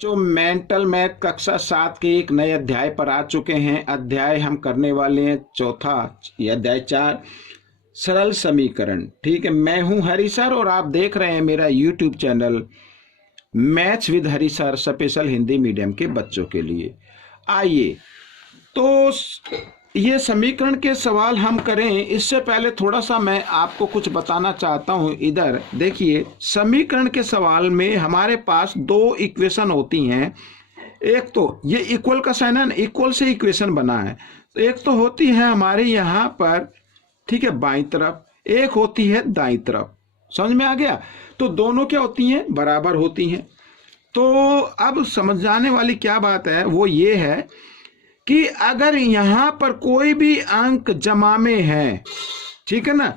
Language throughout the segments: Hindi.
जो मेंटल मैथ कक्षा 7 के एक नए अध्याय पर आ चुके हैं। अध्याय हम करने वाले हैं चौथा, ये अध्याय 4, सरल समीकरण। ठीक है, मैं हूं हरी सर और आप देख रहे हैं मेरा YouTube channel maths with Hari sir, special Hindi medium के बच्चों के लिए। आइए तो ये समीकरण के सवाल हम करें, इससे पहले थोड़ा सा मैं आपको कुछ बताना चाहता हूं। इधर देखिए, समीकरण के सवाल में हमारे पास दो इक्वेशन होती हैं। एक तो ये इक्वल का साइन है, इक्वल से इक्वेशन बना है। तो एक तो होती है हमारे यहाँ पर, ठीक है, बाईं तरफ, एक होती है दाईं तरफ। समझ में आ गया? तो दोनों क्या होती हैं? बराबर होती हैं। तो अब समझ जाने वाली क्या बात है वो ये है कि अगर यहां पर कोई भी अंक जमा में है, ठीक है ना,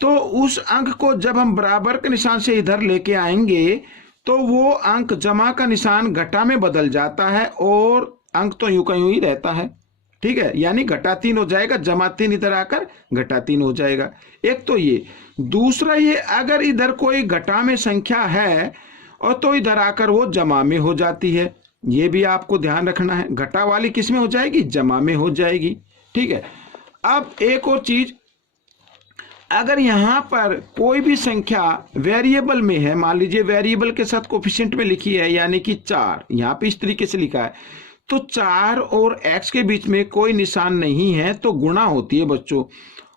तो उस अंक को जब हम बराबर के निशान से इधर लेके आएंगे तो वो अंक जमा का निशान घटा में बदल जाता है और अंक तो यूं का यूं ही रहता है। ठीक है, यानी घटा 3 हो जाएगा, जमा 3 इधर आकर घटा 3 हो जाएगा। एक तो ये। दूसरा ये, अगर इधर कोई घटा में संख्या है और तो इधर आकर वो जमा में हो जाती है। ये भी आपको ध्यान रखना है, घटा वाली किस में हो जाएगी? जमा में हो जाएगी। ठीक है, अब एक और चीज, अगर यहां पर कोई भी संख्या वेरिएबल में है, मान लीजिए वेरिएबल के साथ कोफिशिएंट में लिखी है, यानी कि 4, यहां पे इस तरीके से लिखा है, तो 4 और x के बीच में कोई निशान नहीं है तो गुणा होती है बच्चों।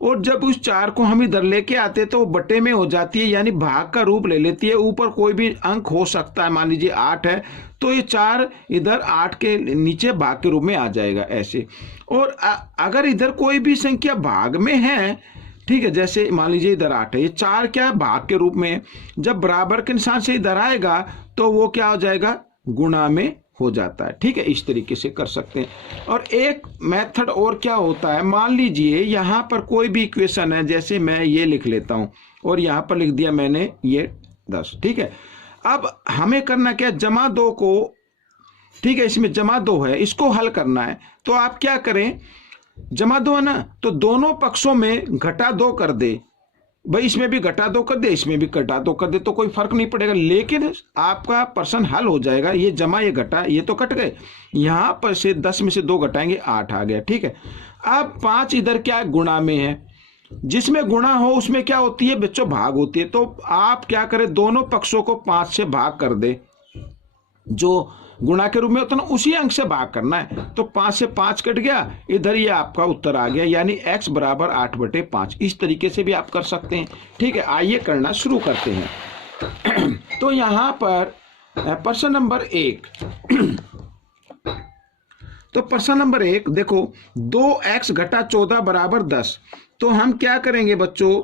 और जब उस 4 को हम इधर लेके आते तो वो बटे में हो जाती है, यानी भाग का रूप ले लेती है। ऊपर कोई भी अंक हो सकता है, मान लीजिए 8 है तो ये 4 इधर 8 के नीचे भाग के रूप में आ जाएगा, ऐसे। और अगर इधर कोई भी संख्या भाग में है, ठीक है, जैसे मान लीजिए इधर 8 है, ये 4 क्या है? भाग के रूप में। जब बराबर के निशान से इधर आएगा तो वो क्या हो जाएगा? गुणा में हो जाता है। ठीक है, इस तरीके से कर सकते हैं। और एक मेथड और क्या होता है, मान लीजिए यहां पर कोई भी इक्वेशन है, जैसे मैं ये लिख लेता हूं और यहां पर लिख दिया मैंने ये 10। ठीक है, अब हमें करना क्या? जमा 2 को, ठीक है, इसमें जमा 2 है, इसको हल करना है। तो आप क्या करें, जमा 2 है ना, तो दोनों पक्षों में घटा 2 कर दे। भाई इसमें भी घटा 2 कर दे, इसमें भी घटा 2 कर दे, तो कोई फर्क नहीं पड़ेगा, लेकिन आपका प्रश्न हल हो जाएगा। ये जमा ये घटा ये तो कट गए, यहां पर से 10 में से 2 घटाएंगे 8 आ गया। ठीक है, अब 5 इधर क्या है? गुणा में है। जिसमें गुणा हो उसमें क्या होती है बच्चों? भाग होती है। तो आप क्या करें, दोनों पक्षों को 5 से भाग कर दे, जो गुणा के रूप में होता है ना, उसी अंक से भाग करना है। तो 5 से 5 कट गया, इधर ये आपका उत्तर आ गया, यानी x बराबर 8/5। इस तरीके से भी आप कर सकते हैं। ठीक है, आइए करना शुरू करते हैं। तो यहां पर प्रश्न नंबर 1, तो प्रश्न नंबर 1 देखो, 2x घटा 14 बराबर 10। तो हम क्या करेंगे बच्चों,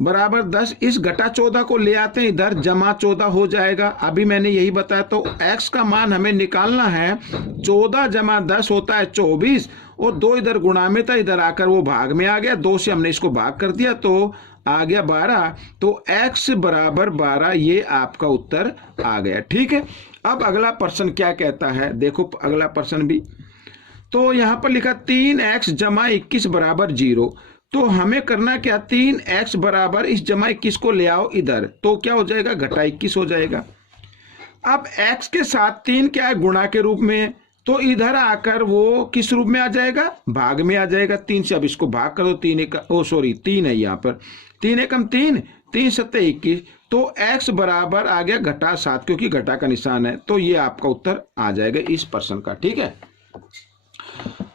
बराबर 10, इस घटा 14 को ले आते हैं इधर, जमा 14 हो जाएगा। अभी मैंने यही बताया। तो x का मान हमें निकालना है, 14 जमा 10 होता है 24, और 2 इधर गुणा में था, इधर आकर वो भाग में आ गया, 2 से हमने इसको भाग कर दिया तो आ गया 12। तो x बराबर 12, ये आपका उत्तर आ गया। ठीक है, अब अगला प्रश्न क्या कहता है, देखो अगला प्रश्न भी। तो यहां पर लिखा 3x जमा 21 बराबर 0। तो हमें करना क्या, 3x बराबर इस जमा 21 को ले आओ इधर, तो क्या हो जाएगा? घटा 21 हो जाएगा। अब x के साथ 3 क्या है? गुणा के रूप में, तो इधर आकर वो किस रूप में आ जाएगा? भाग में आ जाएगा। 3 से अब इसको भाग कर दो, 3 है यहाँ पर, 3 एकम 3, 3 सत्ते 21। तो x बराबर आ गया घटा 7, क्योंकि घटा का निशान है। तो ये आपका उत्तर आ जाएगा इस प्रश्न का। ठीक है,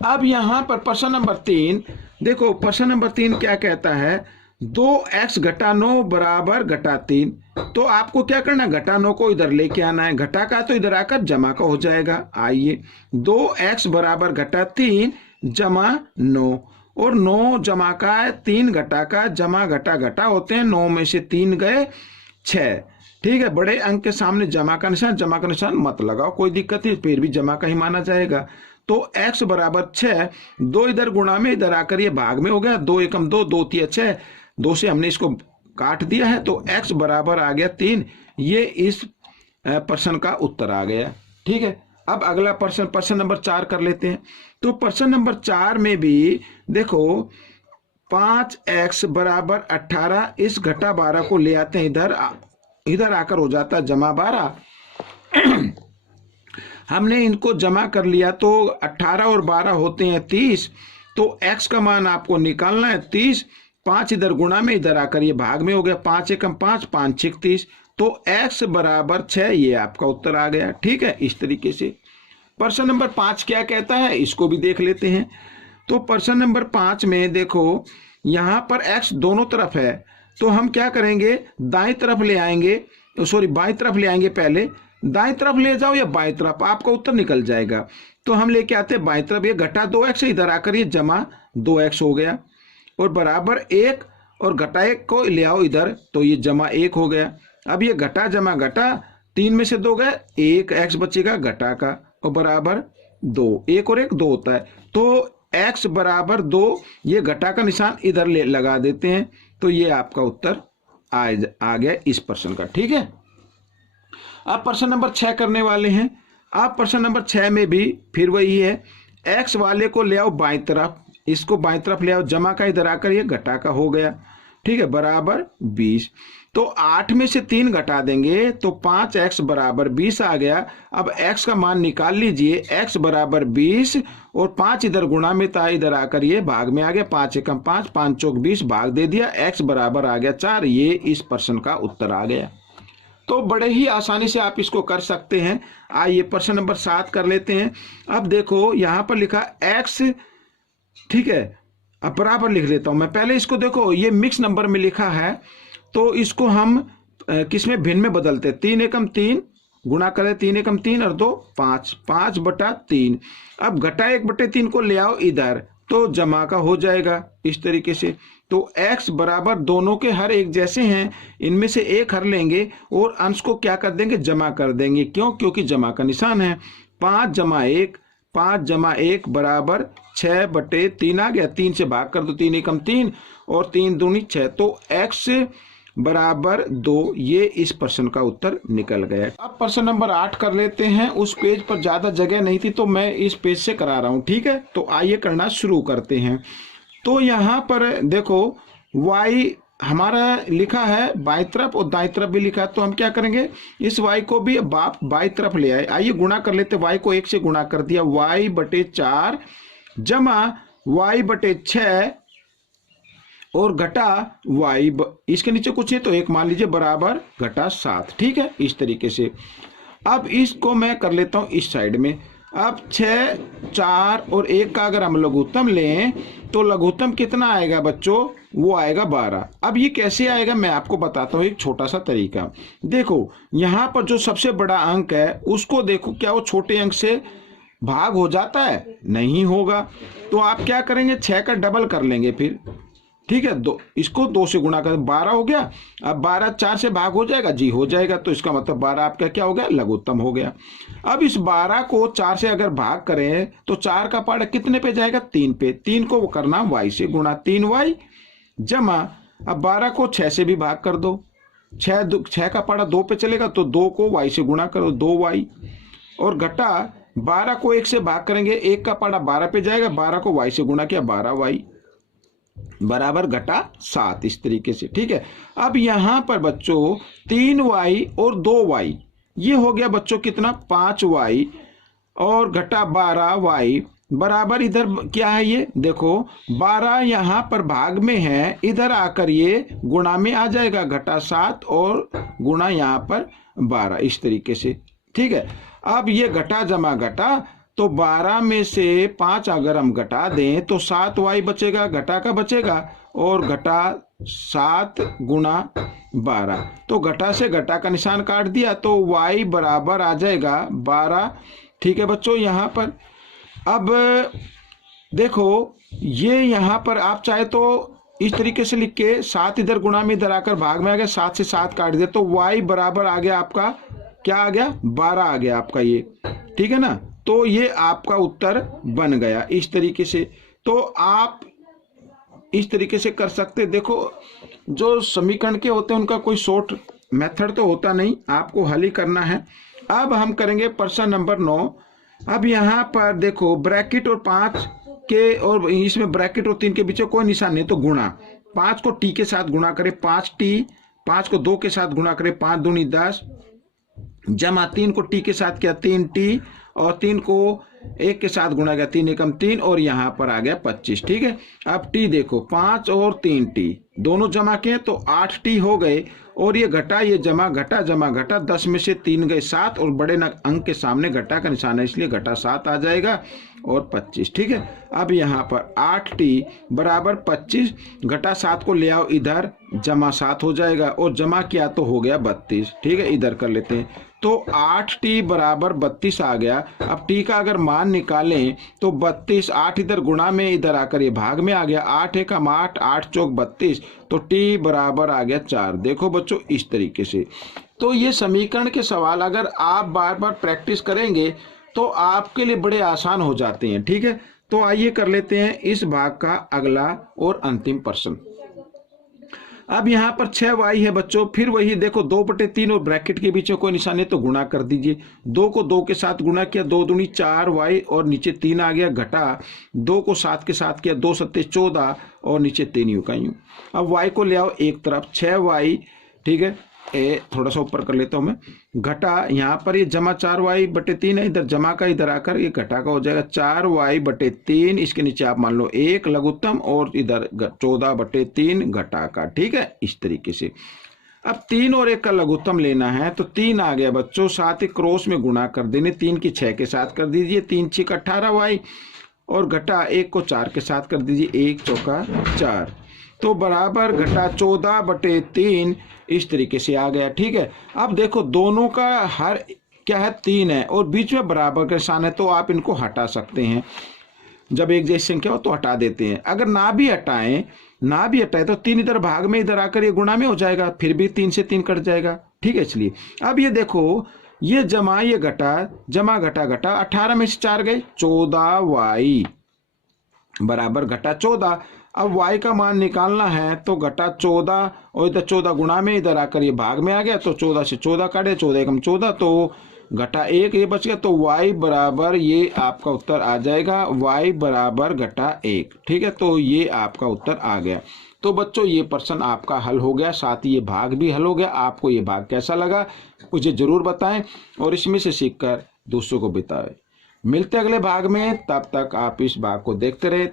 अब यहां पर प्रश्न नंबर 3 देखो, प्रश्न नंबर 3 क्या कहता है, 2x घटा 9 बराबर घटा 3। तो आपको क्या करना, घटा 9 को इधर लेके आना है, घटा का तो इधर आकर जमा का हो जाएगा। आइए, 2x बराबर घटा 3 जमा 9, और 9 जमा का है, 3 घटा का, जमा घटा घटा होते हैं, 9 में से 3 गए 6। ठीक है, बड़े अंक के सामने जमा का निशान मत लगाओ, कोई दिक्कत नहीं, फिर भी जमा का ही माना जाएगा। तो x बराबर 6, 2 इधर गुणा में, इधर आकर ये भाग में हो गया, 2 एकम 2, 2 तिया 6, 2 से हमने इसको काट दिया है, तो x बराबर आ गया 3। ये इस प्रश्न का उत्तर आ गया। ठीक है, अब अगला प्रश्न, प्रश्न नंबर 4 कर लेते हैं। तो प्रश्न नंबर 4 में भी देखो, 5x बराबर 18, इस घटा 12 को ले आते हैं इधर, इधर आकर हो जाता है जमा 12। हमने इनको जमा कर लिया तो 18 और 12 होते हैं 30। तो x का मान आपको निकालना है 30। 5 इधर गुणा में, इधर आकर ये भाग में हो गया। 5 एकम 5, 5 छक 30। तो x बराबर 6, ये आपका उत्तर आ गया। ठीक है, इस तरीके से। प्रश्न नंबर 5 क्या कहता है, इसको भी देख लेते हैं। तो प्रश्न नंबर 5 में देखो, यहाँ पर x दोनों तरफ है, तो हम क्या करेंगे, दाएं तरफ ले आएंगे, सॉरी बाएं तरफ ले आएंगे। पहले दाएं तरफ ले जाओ या बाएं तरफ, आपका उत्तर निकल जाएगा। तो हम लेके आते हैं बाएं तरफ। ये घटा 2x, इधर आकर ये जमा 2x हो गया, और बराबर 1, और घटा 1 को ले आओ इधर, तो ये जमा 1 हो गया। अब ये घटा जमा घटा, 3 में से 2 गए, 1 x बचेगा घटा का, और बराबर 2। 1 और 1 2 होता है, तो x बराबर 2। ये घटा का निशान इधर ले लगा देते हैं, तो ये आपका उत्तर आ गया इस प्रश्न का। ठीक है, अब प्रश्न नंबर 6 करने वाले हैं। अब प्रश्न नंबर 6 में भी फिर वही है, x वाले को ले आओ बाएं तरफ, इसको बाएं तरफ ले आओ, जमा का इधर आकर ये घटा का हो गया। ठीक है, बराबर 20। तो 8 में से 3 घटा देंगे तो 5x बराबर 20 आ गया। अब x का मान निकाल लीजिए, x बराबर 20, और 5 इधर गुणा में था, इधर आकर ये भाग में आ गया। 5 एकम 5, 5 चौक 20, भाग दे दिया, x बराबर आ गया 4। ये इस प्रश्न का उत्तर आ गया। तो बड़े ही आसानी से आप इसको कर सकते हैं। आइए प्रश्न नंबर 7 कर लेते हैं। अब देखो यहाँ पर लिखा x, ठीक है, अब बराबर लिख लेता हूं मैं। पहले इसको देखो, ये मिक्स नंबर में लिखा है, तो इसको हम किसमें, भिन्न में बदलते। 3 एकम 3 गुणा करें, 3 एकम 3 और 2 5, 5 बटा 3। अब घटा 1 बटे 3 को ले आओ इधर, तो जमा का हो जाएगा इस तरीके से। तो x बराबर दोनों के हर एक जैसे हैं, इनमें से एक हर लेंगे और अंश को क्या कर देंगे, जमा कर देंगे। क्यों, क्योंकि जमा का निशान है। 5 जमा 1, 5 जमा 1 बराबर 6 बटे 3 आ गया। 3 से भाग कर दो, 3 एकम 3 और 3 दूनी 6। तो x बराबर 2, ये इस प्रश्न का उत्तर निकल गया। अब प्रश्न नंबर 8 कर लेते हैं। उस पेज पर ज्यादा जगह नहीं थी तो मैं इस पेज से करा रहा हूं। ठीक है, तो आइए करना शुरू करते हैं। तो यहाँ पर देखो, y हमारा लिखा है बाएं तरफ और दाएं तरफ भी लिखा है, तो हम क्या करेंगे, इस y को भी बाएं तरफ ले आए। आइए गुणा कर लेते। y को 1 से गुणा कर दिया, y बटे 4 जमा y बटे 6 और घटा y, इसके नीचे कुछ है तो 1 मान लीजिए, बराबर घटा 7। ठीक है, इस तरीके से। अब इसको मैं कर लेता हूं इस साइड में। अब 6, 4 और 1 का अगर हम लघुत्तम लें तो लघुत्तम कितना आएगा बच्चों, वो आएगा 12। अब ये कैसे आएगा मैं आपको बताता हूँ एक छोटा सा तरीका। देखो यहाँ पर जो सबसे बड़ा अंक है उसको देखो, क्या वो छोटे अंक से भाग हो जाता है, नहीं होगा। तो आप क्या करेंगे, 6 का डबल कर लेंगे फिर। ठीक है, इसको 2 से गुणा कर, 12 हो गया। अब 12 4 से भाग हो जाएगा, जी हो जाएगा। तो इसका मतलब 12 आपका क्या हो गया, लघुत्तम हो गया। अब इस 12 को 4 से अगर भाग करें तो 4 का पाड़ा कितने पे जाएगा, 3 पे। 3 को वो करना y से गुणा, 3y जमा, अब 12 को 6 से भी भाग कर दो, 6 का पाड़ा 2 पे चलेगा, तो 2 को y से गुणा करो, 2y, और घटा 12 को 1 से भाग करेंगे, 1 का पाड़ा 12 पे जाएगा, 12 को y से गुणा किया, 12y बराबर घटा 7। इस तरीके से। ठीक है, अब यहां पर बच्चों 3y और 2y, ये हो गया बच्चों कितना, 5y और घटा 12y बराबर, इधर क्या है ये देखो, 12 यहां पर भाग में है, इधर आकर ये गुणा में आ जाएगा, घटा 7 और गुणा यहां पर 12, इस तरीके से। ठीक है, अब ये घटा जमा घटा, तो 12 में से 5 अगर हम घटा दें तो 7y बचेगा, घटा का बचेगा, और घटा 7 गुणा 12, तो घटा से घटा का निशान काट दिया, तो y बराबर आ जाएगा 12। ठीक है बच्चों, यहाँ पर अब देखो, ये यहाँ पर आप चाहे तो इस तरीके से लिख के 7 इधर गुणा में इधर आकर भाग में आ गया, 7 से 7 काट दिया, तो y बराबर आ गया आपका, क्या आ गया, 12 आ गया आपका ये। ठीक है ना, तो ये आपका उत्तर बन गया इस तरीके से। तो आप इस तरीके से कर सकते। देखो जो समीकरण के होते हैं उनका कोई शॉर्ट मेथड तो होता नहीं, आपको हल ही करना है। अब हम करेंगे प्रश्न नंबर 9। अब यहाँ पर देखो ब्रैकेट और 5 के, और इसमें ब्रैकेट और 3 के बीच कोई निशान नहीं, तो गुणा 5 को t के साथ गुणा करें, 5t, 5 को 2 के साथ गुणा करें, 5 दूनी 10 जमा 3 को टी के साथ किया 3t और 3 को 1 के साथ गुणा किया 3 एकम 3 और यहाँ पर आ गया 25। ठीक है, अब t देखो 5 और 3t दोनों जमा किए तो 8t हो गए और ये घटा ये जमा घटा जमा घटा 10 में से 3 गए 7 और बड़े अंक के सामने घटा का निशान है इसलिए घटा 7 आ जाएगा और 25। ठीक है, अब यहाँ पर 8t बराबर 25 घटा 7 को ले आओ इधर जमा 7 हो जाएगा और जमा किया तो हो गया 32। ठीक है, इधर कर लेते हैं तो 8t बराबर 32 आ गया। अब t का अगर मान निकालें तो 32, 8 इधर गुणा में इधर आकर ये भाग में आ गया 8 एकम 8 8 चौक 32 तो t बराबर आ गया 4। देखो बच्चों इस तरीके से तो ये समीकरण के सवाल अगर आप बार बार प्रैक्टिस करेंगे तो आपके लिए बड़े आसान हो जाते हैं। ठीक है, तो आइए कर लेते हैं इस भाग का अगला और अंतिम प्रश्न। अब यहाँ पर 6y है बच्चों, फिर वही देखो 2/3 और ब्रैकेट के बीच में कोई निशान है तो गुणा कर दीजिए। 2 को 2 के साथ गुणा किया 2 दूनी 4y और नीचे 3 आ गया घटा 2 को 7 के साथ किया 2 सत्ते 14 और नीचे 3 यूं का यूं। अब y को ले आओ एक तरफ 6y। ठीक है, थोड़ा सा ऊपर कर लेता हूं मैं घटा यहाँ पर ये जमा 4y/3 है, इधर जमा का इधर आकर ये घटा का हो जाएगा 4y/3। इसके नीचे आप मान लो 1 लघुत्तम और इधर 14/3 घटा का। ठीक है, इस तरीके से अब 3 और 1 का लघुत्तम लेना है तो 3 आ गया बच्चों, साथ ही क्रॉस में गुणा कर देने 3 की 6 के साथ कर दीजिए 3 6 18y और घटा 1 को 4 के साथ कर दीजिए 1 चौका 4 तो बराबर घटा 14/3 इस तरीके से आ गया। ठीक है, अब देखो दोनों का हर क्या है 3 है और बीच में बराबर का निशान है तो आप इनको हटा सकते हैं। जब एक जैसी संख्या हो तो हटा देते हैं, अगर ना भी हटाए तो 3 इधर भाग में इधर आकर ये गुणा में हो जाएगा, फिर भी 3 से 3 कट जाएगा। ठीक है, इसलिए अब ये देखो ये जमा ये घटा जमा घटा घटा 18 में से 4 गए 14y बराबर घटा 14। अब y का मान निकालना है तो घटा 14 और इधर 14 गुणा में इधर आकर ये भाग में आ गया तो 14 से 14 काटे 14 एकम 14 तो घटा 1 ये बच गया तो y बराबर ये आपका उत्तर आ जाएगा y बराबर घटा 1। ठीक है, तो ये आपका उत्तर आ गया। तो बच्चों ये प्रश्न आपका हल हो गया, साथ ही ये भाग भी हल हो गया। आपको ये भाग कैसा लगा मुझे जरूर बताएं और इसमें से सीखकर दूसरों को बताएं। मिलते अगले भाग में, तब तक आप इस भाग को देखते रहे।